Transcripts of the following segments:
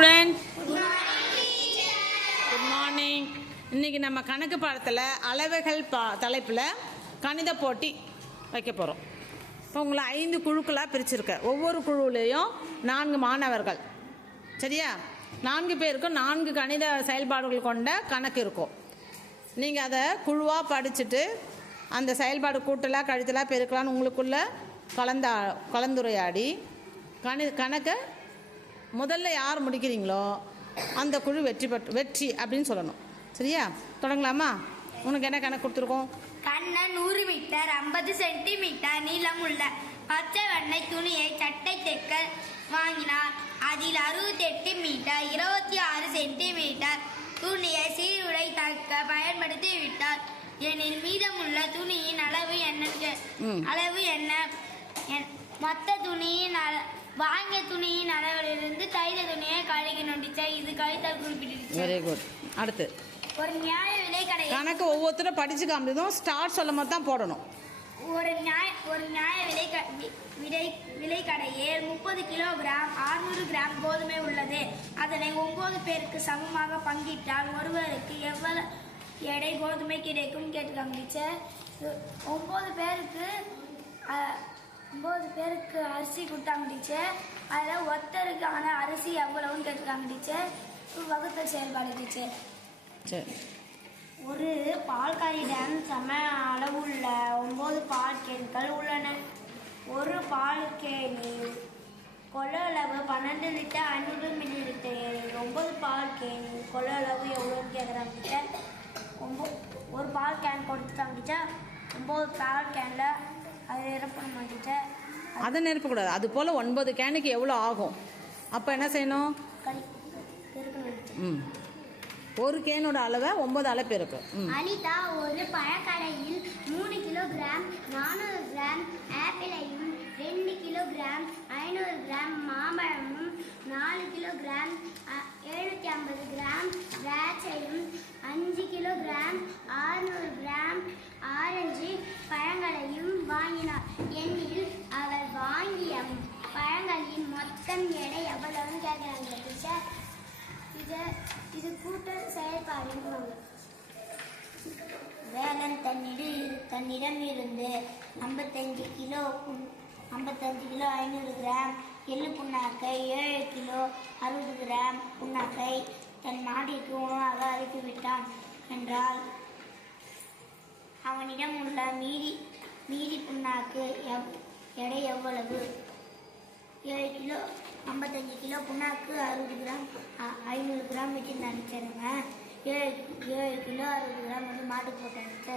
Student. Good morning இன்னைக்கு நம்ம கணக்கு பாடத்தில் அளவைகள் பா தலைப்பில் கணித போட்டி வைக்க போகிறோம் இப்போ உங்களை ஐந்து குழுக்களாக பிரிச்சிருக்க. ஒவ்வொரு குழுவிலையும் நான்கு மாணவர்கள். சரியா? நான்கு பேருக்கும் நான்கு கணித செயல்பாடுகள் கொண்ட கணக்கு இருக்கும். நீங்கள் அதை குழுவாக படிச்சுட்டு அந்த செயல்பாடு கூட்டலாக கழுத்தலாக பெருக்கலான்னு உங்களுக்குள்ளே கலந்தா கலந்துரையாடி கணி கணக்கை முதல்ல யார் முடிக்கிறீங்களோ அந்த குழு வெற்றி பெற்று வெற்றி அப்படின்னு சொல்லணும். சரியா? தொடங்கலாமா? உனக்கு என்ன கணக்கு கொடுத்துருக்கோம்? கண்ணன் நூறு மீட்டர் ஐம்பது சென்டிமீட்டர் நீளம் உள்ள பச்சை வண்ணை துணியை சட்டை தைக்க வாங்கினார். அதில் அறுபத்தெட்டு மீட்டர் இருபத்தி ஆறு சென்டிமீட்டர் துணியை சீருடை தைக்க பயன்படுத்தி விட்டார். எனில் மீதமுள்ள துணியின் அளவு என்ன. அளவு என்ன? என்- மொத்த துணியின் வாங்கிய துணியின் அளவிலிருந்து தைத்த துணியை கழுகி நொண்டிச்ச இது கழித்தல் குறிப்பிட்டிருச்சு. வெரி குட் அடுத்து. ஒரு நியாய விலை கடையில் கணக்கு ஒவ்வொருத்தரும் படிச்சு காமிச்சதும் ஸ்டார்ட் சொல்லும் போது தான் போடணும். ஒரு நியாய ஒரு நியாய விலை விலை விலை கடையில் முப்பது கிலோகிராம் 600 கிராம் கோதுமை உள்ளது. அதனை ஒன்பது பேருக்கு சமமாக பங்கிட்டால் ஒருவருக்கு எவ்வளவு எடை கோதுமை கிடைக்கும் கேட்டுக்காங்க டீச்சர் ஒன்பது பேருக்கு பேருக்கு அரிசி கொடுத்தாங்க டீச்சர். அதில் ஒருத்தருக்கான அரிசி எவ்வளவுன்னு கேட்டுக்காங்க டீச்சர். வகுத்தல் செயல்பாடு டீச்சர். சரி. ஒரு பால்காரியிடம் சம அளவுள்ள ஒன்பது பால் கேன்கள் உள்ளன. ஒரு பால் கேனில் கொள்ளளவு பன்னெண்டு லிட்டர் ஐநூறு மில்லி லிட்டர் ஒன்பது பால் கேனில் கொள்ளளவு எவ்வளோன்னு கேட்குறாங்க டீச்சர். ஒம்பது ஒரு பால் கேன் கொடுத்துட்டாங்க டீச்சர். ஒம்பது பால் கேனில் அது நிரப்பணுமா டீச்சர்? அதை நிரப்பக்கூடாது. அது போல் ஒன்பது கேனுக்கு எவ்வளோ ஆகும்? அப்போ என்ன செய்யணும்? ம். ஒரு கேனோட அளவை ஒன்பது அளப்பு இருக்கு அனிதா ஒரு பழக்கடையில் மூணு கிலோகிராம் நானூறு கிராம் ஆப்பிளையும் ரெண்டு கிலோகிராம் ஐநூறு கிராம் மாம்பழமும் நாலு கிலோகிராம் எழுநூற்றி ஐம்பது கிராம் திராட்சையும் அஞ்சு கிலோகிராம் ஆ மொத்தம் எடை எவ்வளவுன்னு கேட்குறாங்க. டீச்சர் இது இது கூட்டல் செயல்பாடுன்னு வேலன் தன்னிடு தன்னிடம் இருந்து ஐம்பத்தஞ்சு கிலோ ஐம்பத்தஞ்சு கிலோ ஐநூறு கிராம் எள்ளு புண்ணாக்கை ஏழு கிலோ அறுபது கிராம் புண்ணாக்கை தன் மாடிக்கு உணவாக அளித்துவிட்டான் என்றால் அவனிடம் உள்ள மீதி மீதி புண்ணாக்கு எவ் எடை எவ்வளவு? ஏழு கிலோ ஐம்பத்தஞ்சு கிலோ புண்ணாக்கு அறுபது கிராம் ஐநூறு கிராம் வச்சு நினச்சிருங்க ஏழு ஏழு கிலோ அறுபது கிராம் வந்து மாட்டு போட்டு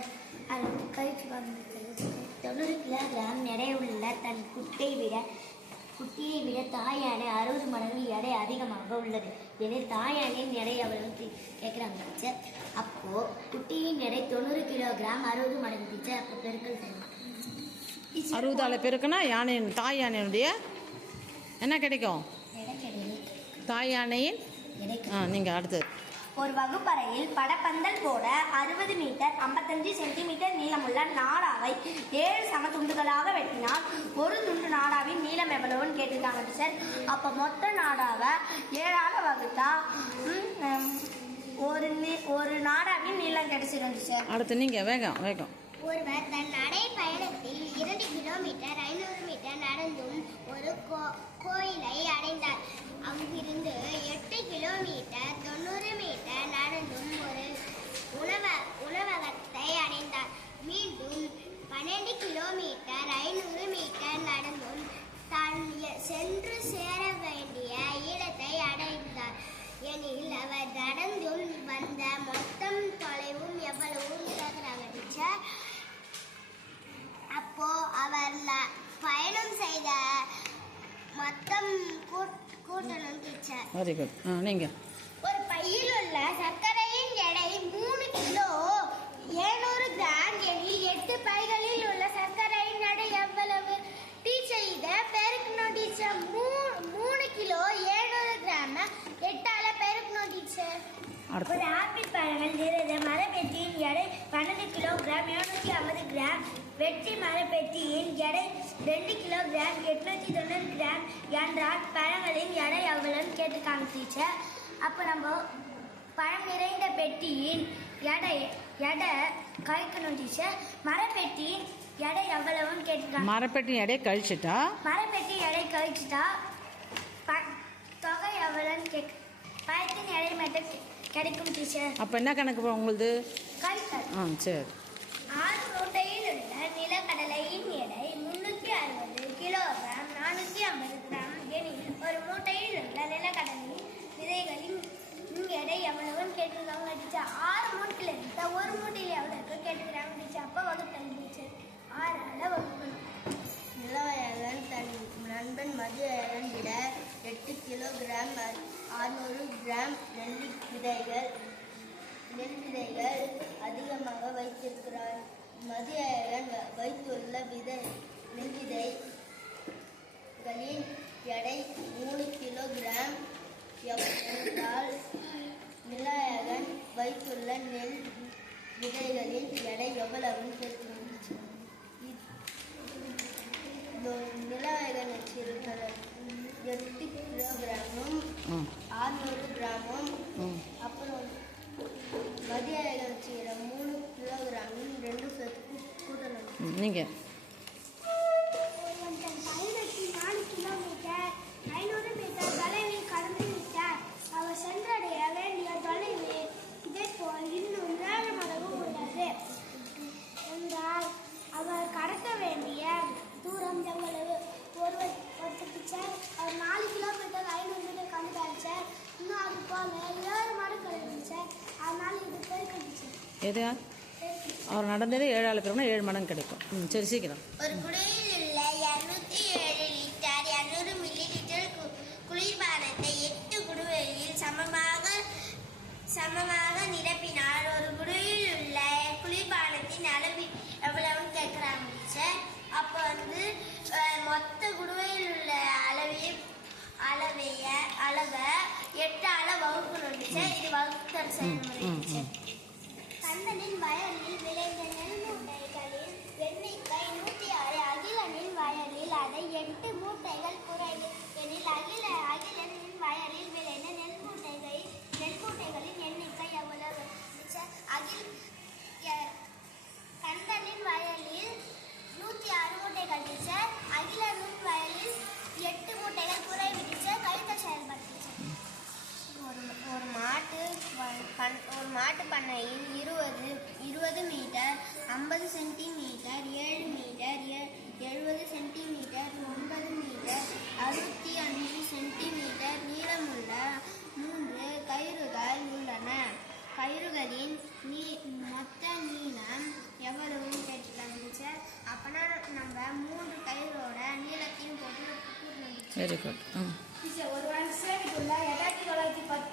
அது வந்து கழிச்சு பார்த்து தொண்ணூறு கிலோகிராம் எடையுள்ள தன் குட்டை விட குட்டியை விட தாய் யானை அறுபது மடங்கு எடை அதிகமாக உள்ளது. எனவே தாய் யானையின் எடை எவ்வளவு கே- கேட்குறாங்க டீச்சர். அப்போது குட்டியின் எடை தொண்ணூறு கிலோகிராம் அறுபது மடங்கு டீச்சர் அப்போ பெருக்கல் செய்யணும். பெருக்குன்னா யானையின் தாய் யானையினுடைய என்ன கிடைக்கும்? தாய் யானையின் ஆ நீங்கள் அடுத்தது ஒரு வகுப்பறையில் படப்பந்தல் போட அறுபது மீட்டர் ஐம்பத்தஞ்சு சென்டிமீட்டர் நீளமுள்ள நாடாவை ஏழு சம துண்டுகளாக வெட்டினால் ஒரு துண்டு நாடாவின் நீளம் எவ்வளவுன்னு கேட்டிருக்காங்க டீச்சர் அப்போ மொத்த நாடாவை ஏழாக வகுத்தா ஒரு நீ- ஒரு நாடாவின் நீளம் கிடைச்சிடும் டீச்சர் அடுத்து நீங்கள் வேகம் வேகம். ஒருவர் தன் நடை பயணத்தில் இரண்டு கிலோமீட்டர் ஐநூறு மீட்டர் நடந்தும் ஒரு கோ- கோயிலை அடைந்தார். அங்கிருந்து எட்டு கிலோமீட்டர் தொண்ணூறு மீட்டர் நடந்தும் ஒரு உணவ உணவகத்தை அடைந்தார். மீண்டும் பன்னெண்டு கிலோமீட்டர் ஐநூறு மீட்டர் நடந்தும் தான் சென்று சேர வேண்டிய இடத்தை அடைந்தார் எனில் அவர் நடந்தும் வந்த மொத்தம் தொலைவும் எவ்வளவு கேட்குறாங்க டீச்சர் அப்போ அவர் ல- பயணம் செய்த மொத்தம் கூட்- கூட்டணும் டீச்சர் வெரி குட் ஆ நீங்கள் ஒரு பையில் உள்ள சர்க்கரையின் எடை மூணு கிலோ. ஏழ்நூறு கிராம் எனில் எட்டு பைகளில் உள்ள சர்க்கரையின் எடை எவ்வளவு? டீச்சர் இதை பெருக்கணும் டீச்சர். மூ மூணு கிலோ ஏழ்நூறு கிராம். எட்டால பெருக்கணும் டீச்சர். ஒரு ஆப்பிள் பழங்கள் நிறைந்த மரப்பெட்டியின் எடை பன்னெண்டு கிலோ கிலோகிராம் எழுநூற்றி ஐம்பது கிராம். வெற்றி மரப்பெட்டியின் எடை ரெண்டு கிலோகிராம் எட்நூற்றி தொண்ணூறு என்றால் பழங்களின் எடை எவ்வளோன்னு கேட்டிருக்காங்க டீச்சர் அப்போ நம்ம பழம் நிறைந்த பெட்டியின் எடை எடை கழிக்கணும் டீச்சர் மரப்பெட்டியின் எடை எவ்வளவுன்னு கேட்டிருக்காங்க மரப்பெட்டி எடையை கழிச்சிட்டா? மரப்பெட்டி எடை கழிச்சுட்டா ப- தொகை எவ்வளோன்னு கேட்க பழத்தின் எடை மட்டும் கிடைக்கும் டீச்சர் அப்போ என்ன கணக்கு உங்களுது? கழித்தல். ஆ சரி. ஆறு மூட்டையில் உள்ள நிலக்கடலையின் எடை முன்னூற்றி அறுபது கிலோகிராம் நானூற்றி ஐம்பது கிராம் எனில் ஒரு மூட்டையில் உள்ள நிலக்கடலையின் விதைகளின் எடை எவ்வளவுன்னு கேட்டிருக்காங்க டீச்சர். ஆறு மூட்டையில் இருந்தால் ஒரு மூட்டையில் எவ்வளோ இருக்கோ கேட்டுக்கிறாங்க டீச்சர். அப்போ வகுத்தல் டீச்சர் ஆறால் வகுப்பு. நிலவயலன் தன். நண்பன் மதுரையன் விட எட்டு கிலோகிராம் அறுநூறு கிராம் நெல் விதைகள் நெல் விதைகள் அதிகமாக வைத்திருக்கிறார். மதுரையன் வைத்துள்ள விதை நெல் விதைகளின் எடை மூணு கிலோகிராம் என்றால் நிலையகன் வைத்துள்ள நெல் விதைகளின் எடை எவ்வளவுன்னு கேட்கிறோம் நிலவேகன் வச்சிருக்கிற எட்டு கிலோகிராமும் ஆறுநூறு கிராமும் அப்புறம் மதிய வேகன் வச்சுக்கிற மூணு கிலோகிராமும் ரெண்டு சேர்த்து கூட்டணும். நீங்கள் ஒருவன் தன் பயணத்தில் நாலு கிலோமீட்டர் ஐநூறு மீட்டர் தொலைவில் கடந்து விட்டார் அவர் சென்றடைய வேண்டிய தொலைவு இதேபோல் இன்னும் ஏழு மடங்கு உள்ளது என்றால் அவர் கடக்க வேண்டிய தூரம் எவ்வளவு ஒருவர் ஒருத்தருக்கு சார் அவர் நாலு கிலோமீட்டர் ஐநூறு மீட்டர் கடந்தார் சார் இன்னும் அது போல ஏழு மடங்கு இருந்துச்சு சார் அதனால இது பெருக்கணும் சார் எது? அவர் நடந்ததே ஏழாள் பேருனா ஏழு மடங்கு கிடைக்கும். ம் சரி சீக்கிரம். ஒரு குடையில் உள்ள இருநூத்தி ஏழு லிட்டர் இருநூறு மில்லி லிட்டர் கு- குளிர்பானத்தை எட்டு குடுவையில் சமமாக சமமாக நிரப்பினால் ஒரு குடுவையில் உள்ள குளிர்பானத்தின் அளவு எவ்வளவுன்னு கேட்குறாங்க டீச்சர். அப்போ வந்து மொத்த குடுவையில் உள்ள அளவை அளவைய அளவை எட்டு அளவு வகுக்கணும் டீச்சர். இது வகுத்தல் செயல்முறை ம், கந்தனின் வயலில் விளைந்த நெல் மூட்டைகளில் எண்ணிக்கை நூற்றி ஆறு அகிலனின் வயலில் அதை எட்டு மூட்டைகள் குறைவு எனில் அகில அகில வெரி குட் ம் டீச்சர் ஒரு வாரம் சேமிக்குள்ள எட்டாயிரத்தி தொள்ளாயிரத்தி பத்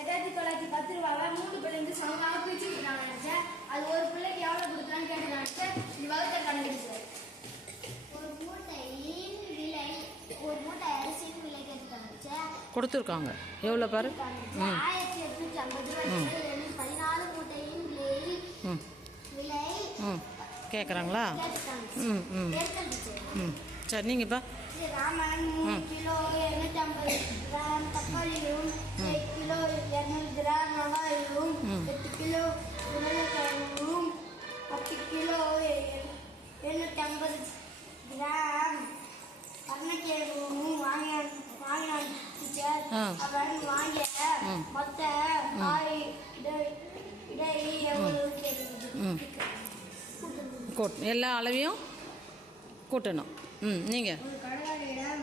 எட்டாயிரத்தி தொள்ளாயிரத்தி பத்து ரூபாவை? மூணு பிள்ளைங்க சமமாக பிரிச்சு கொடுத்தாங்க சார் அது ஒரு பிள்ளைக்கு எவ்வளோ கொடுக்கலான்னு கேட்டுருக்காங்க சார் இது வகுத்த கணக்கு சார். ஒரு மூட்டையின் விலை ஒரு மூட்டை அரிசியின் விலை கேட்டுட்டாங்க சார் கொடுத்துருக்காங்க. எவ்வளோ பாரு? ம். ஆயிரத்தி எட்நூத்தி ஐம்பது ரூபாய். பதினாலு மூட்டையின் விலை ம். விலை ம். கேட்குறாங்களா ம் ம். ம். சரி நீங்கள் இப்போ ராமன் மூணு. கிலோ ஐம்பது கிராம் தக்காளியும் எட்டு கிலோ இரநூறு கிராம் வெங்காயமும் ம். எட்டு கிலோ உருளைக்கிழங்கும் பத்து கிலோ ஐம்பது கிராம் கருணக்கிழங்கும் வாங்கினான் வாங்கினான் டீச்சர். அவன் வாங்கிய. மொத்த இடை எவ்வளவு தெரியுது? ம். கூட் எல்லா அளவையும் கூட்டணும். ம் நீங்கள் ஒரு கடலாடியிடம்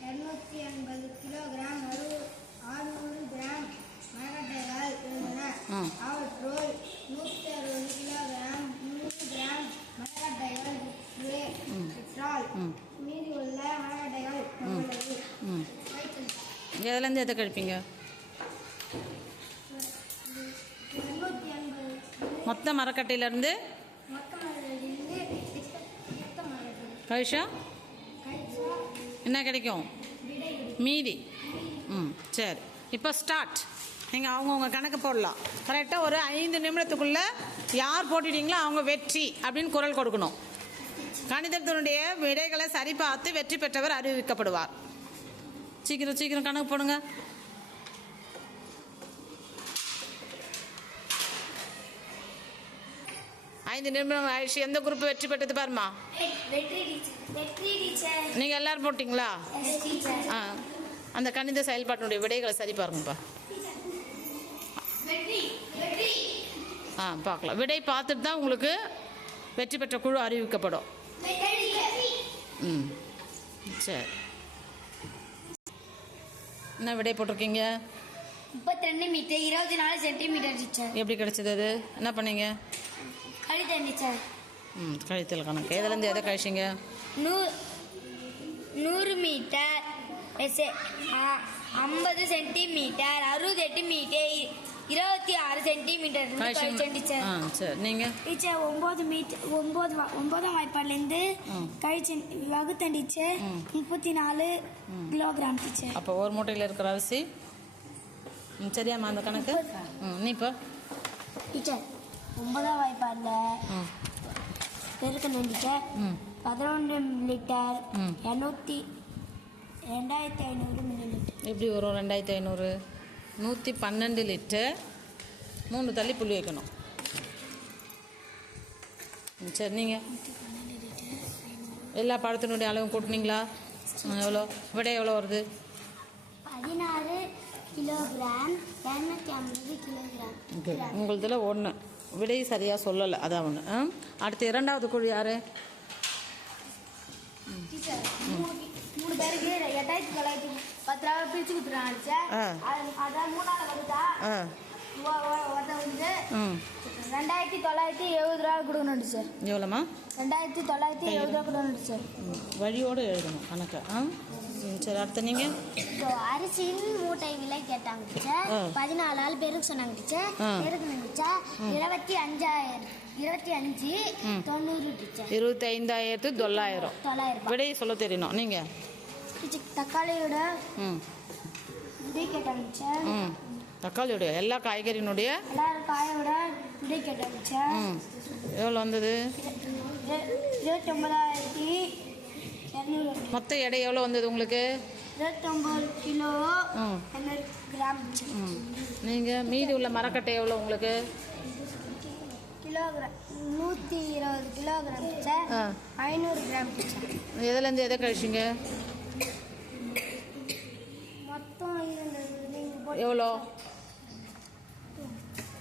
இரநூத்தி எண்பது கிலோகிராம் அறு ஆறுநூறு கிராம் மரக்கட்டைகள் இருந்தன ம். அவற்றுள் நூற்றி அறுபது கிலோகிராம் முந்நூறு கிராம் மரக்கட்டைகள் விற்று விற்றால் ம் மீதி உள்ள மரக்கட்டைகள் எவ்வளவு ம் வைத்தல். எதுலேருந்து எதை கழிப்பீங்க? மொத்த மரக்கட்டையிலேருந்து கழிச்சா? என்ன கிடைக்கும்? மீதி. ம் சரி. இப்போ ஸ்டார்ட் நீங்கள் அவங்கவுங்க கணக்கு போடலாம். கரெக்டாக ஒரு ஐந்து நிமிடத்துக்குள்ளே யார் போட்டுட்டீங்களோ அவங்க வெற்றி அப்படின்னு குரல் கொடுக்கணும். கணிதத்தினுடைய விடைகளை சரி பார்த்து வெற்றி பெற்றவர் அறிவிக்கப்படுவார். சீக்கிரம் சீக்கிரம் கணக்கு போடுங்க. ஐந்து நிமிடம் ஆயிடுச்சு. எந்த குரூப் வெற்றி பெற்றது பாருமா நீங்கள் எல்லாரும் போட்டிங்களா? ஆ அந்த கணித செயல்பாட்டினுடைய விடைகளை சரி பாருங்கப்பா. ஆ பார்க்கலாம். விடை பார்த்துட்டு தான் உங்களுக்கு வெற்றி பெற்ற குழு அறிவிக்கப்படும். ம் சரி. என்ன விடை போட்டிருக்கீங்க? முப்பத்தி ரெண்டு மீட்டர் இருபத்தி நாலு சென்டிமீட்டர் டீச்சர் எப்படி கிடைச்சது அது? என்ன பண்ணீங்க? கழித்தேன் டீச்சர் ம் கழித்தல் கணக்கு. எதுலேருந்து எதை கழிச்சிங்க? நூ நூறு மீட்டர் ஐம்பது சென்டிமீட்டர் அறுபத்தெட்டு மீட்டர் இருபத்தி ஆறு சென்டிமீட்டர் சரி. நீங்கள் டீச்சர் ஒம்பது மீட்டர் ஒம்பது வா- ஒன்பதாம் வாய்ப்பாடுலேருந்து ம். கழிச்சேன் வகுத்தேன் டீச்சர். முப்பத்தி நாலு கிலோகிராம் டீச்சர் அப்போ ஒரு மூட்டையில் இருக்கிற அரிசி. சரியாம்மா அந்த கணக்கு? நீ இப்போ? டீச்சர் ஒன்பதாம் வாய்ப்பாடில் ம். பெருக்கணும் டீச்சர் பதினொன்று லிட்டர். இரநூத்தி ரெண்டாயிரத்தி ஐநூறு மில்லி லிட்டர் எப்படி வரும் ரெண்டாயிரத்தி ஐநூறு? நூற்றி பன்னெண்டு லிட்டர். மூணு தள்ளி புள்ளி வைக்கணும். ம், சரி நீங்கள் எல்லா பழத்தினுடைய அளவும் கூட்டினீங்களா? எவ்வளோ? விடை எவ்வளோ வருது? பதினாறு கிலோகிராம் இரநூத்தி ஐம்பது கிலோகிராம். உங்களுதுல ஒன்று விடை சரியாக சொல்லலை அதான் ஒன்று அடுத்து இரண்டாவது குழு யார்? பேருக்கு எட்டாயிரத்தி தொள்ளாயிரத்தி பத்து ரூபா பிரிச்சு கொடுத்துருவாங்க அதான் மூணாவது ஒருத்தன் வந்து ரெண்டாயிரத்தி தொள்ளாயிரத்தி எழுபது ரூபா கொடுக்கணும் எவ்வளோம்மா? ரெண்டாயிரத்தி தொள்ளாயிரத்தி எழுபது ரூபா கொடுக்கணும் ம், வழியோடு எழுதணும் கணக்கை. ஆ? சரி அடுத்து அரிசியின் மூட்டை விலை கேட்டாங்க டீச்சர். பதினாலு ஆள் பெருக்கு சொன்னாங்க டீச்சர் டீச்சர் இருபத்தி அஞ்சாயிரம் இருபத்தி அஞ்சு தொண்ணூறு டீச்சர் இருபத்தி ஐந்தாயிரத்து தொள்ளாயிரம். தொள்ளாயிரம் விடையை சொல்ல தெரியணும் டீச்சர் தக்காளியோட ம். விதை ம். தக்காளியுடைய எல்லா காயோட விதை டீச்சர் ம். எவ்வளோ வந்தது? மொத்த எடை எவ்வளோ வந்தது உங்களுக்கு? இருபத்தொம்பது கிலோ கிராம். நீங்கள் மீதி உள்ள மரக்கட்டை எவ்வளோ உங்களுக்கு? கிலோகிராம் நூற்றி இருபது கிலோகிராம் ஐநூறு கிராம் எதுலேருந்து எதை கழிச்சிங்க மொத்தம் இருந்தது நீங்கள் போட்டு எவ்வளோ?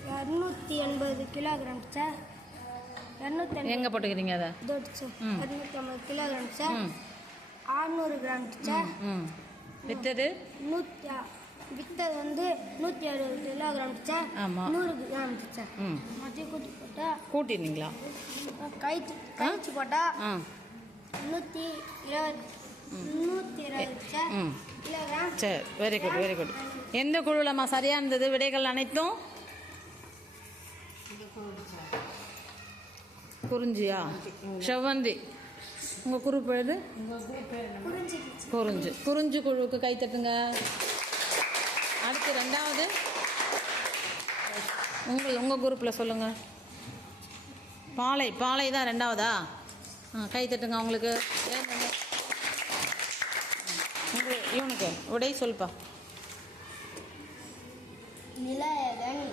இரநூத்தி எண்பது கிலோகிராம் டீச்சர் இரநூத்தி எங்கே போட்டுக்கிறீங்க அதை. இரநூத்தி ஐம்பது கிலோகிராம் ம். ஆறுநூறு கிராம் ம் வித்தது? நூற்றி வித்தது வந்து நூற்றி அறுபது கிலோகிராம் டீச்சர் ஆமா. நூறு கிராம் ம். மொத்தம் கூட்டி போட்டால் கூட்டினீங்களா கழிச்சு கழிச்சு போட்டால் நூற்றி இருபது சரி வெரி குட் வெரி குட் எந்த குழுவில்மா சரியா இருந்தது? விடைகள் அனைத்தும்? குறிஞ்சியா? செவ்வந்தி. உங்கள் குரூப் எழுது குறிஞ்சு. குறிஞ்சி குழுவுக்கு கை தட்டுங்க. அடுத்து ரெண்டாவது. உங்கள் உங்கள் குரூப்பில் சொல்லுங்கள் பாலை பாலை தான் ரெண்டாவதா? ஆ கை தட்டுங்க அவங்களுக்கு. உங்கள் இவனுக்கு. சொல்லுப்பா நிலையகன்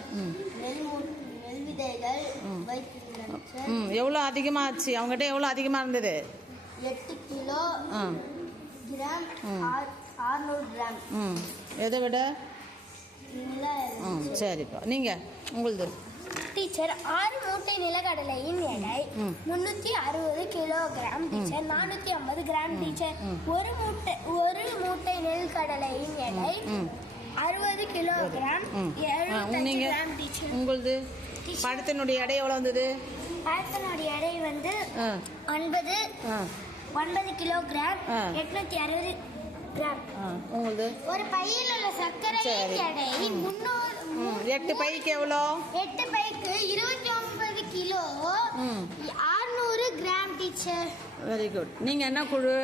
ம். எவ்வளோ அதிகமாச்சு? அவங்ககிட்ட எவ்வளோ அதிகமாக இருந்தது? எட்டு கிலோ கிராம் ஆறுநூறு கிராம். ம். எதை விட? ம் சரிப்பா. நீங்கள் உங்களுது. டீச்சர் ஆறு மூட்டை நிலக்கடலையின் எடை. முன்னூத்தி அறுபது கிலோகிராம் டீச்சர் நானூத்தி ஐம்பது கிராம் டீச்சர். ஒரு மூட்டை ஒரு மூட்டை நெல்கடலையின் எடை அறுபது கிலோகிராம். எழுபத்தஞ்சு கிராம் டீச்சர். உங்களுது பழத்தினுடைய எடை எவ்வளோ வந்தது? பழத்தினுடைய எடை வந்து ஒன்பது ஒன்பது கிலோகிராம். எட்நூத்தி அறுபது கிராம். உங்களுது? ஒரு பையில் உள்ள சர்க்கரையின் சரி. எடை முன்னூறு எட்டு பைக்கு எவ்வளோ? எட்டு பைக்கு இருபத்தி ஒன்பது கிலோ ஆறுநூறு கிராம் டீச்சர். வெரி குட் நீங்கள் என்ன குழு?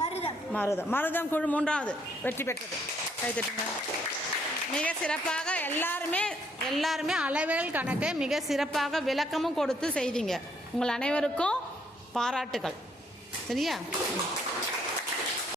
மருதம். மருதம். மருதம் குழு மூன்றாவது. வெற்றி பெற்றது. கை தட்டுங்க. மிக சிறப்பாக எல்லாருமே எல்லாருமே அளவுகள் கணக்கை மிக சிறப்பாக விளக்கமும் கொடுத்து செய்தீங்க. உங்கள் அனைவருக்கும் பாராட்டுகள். சரியா?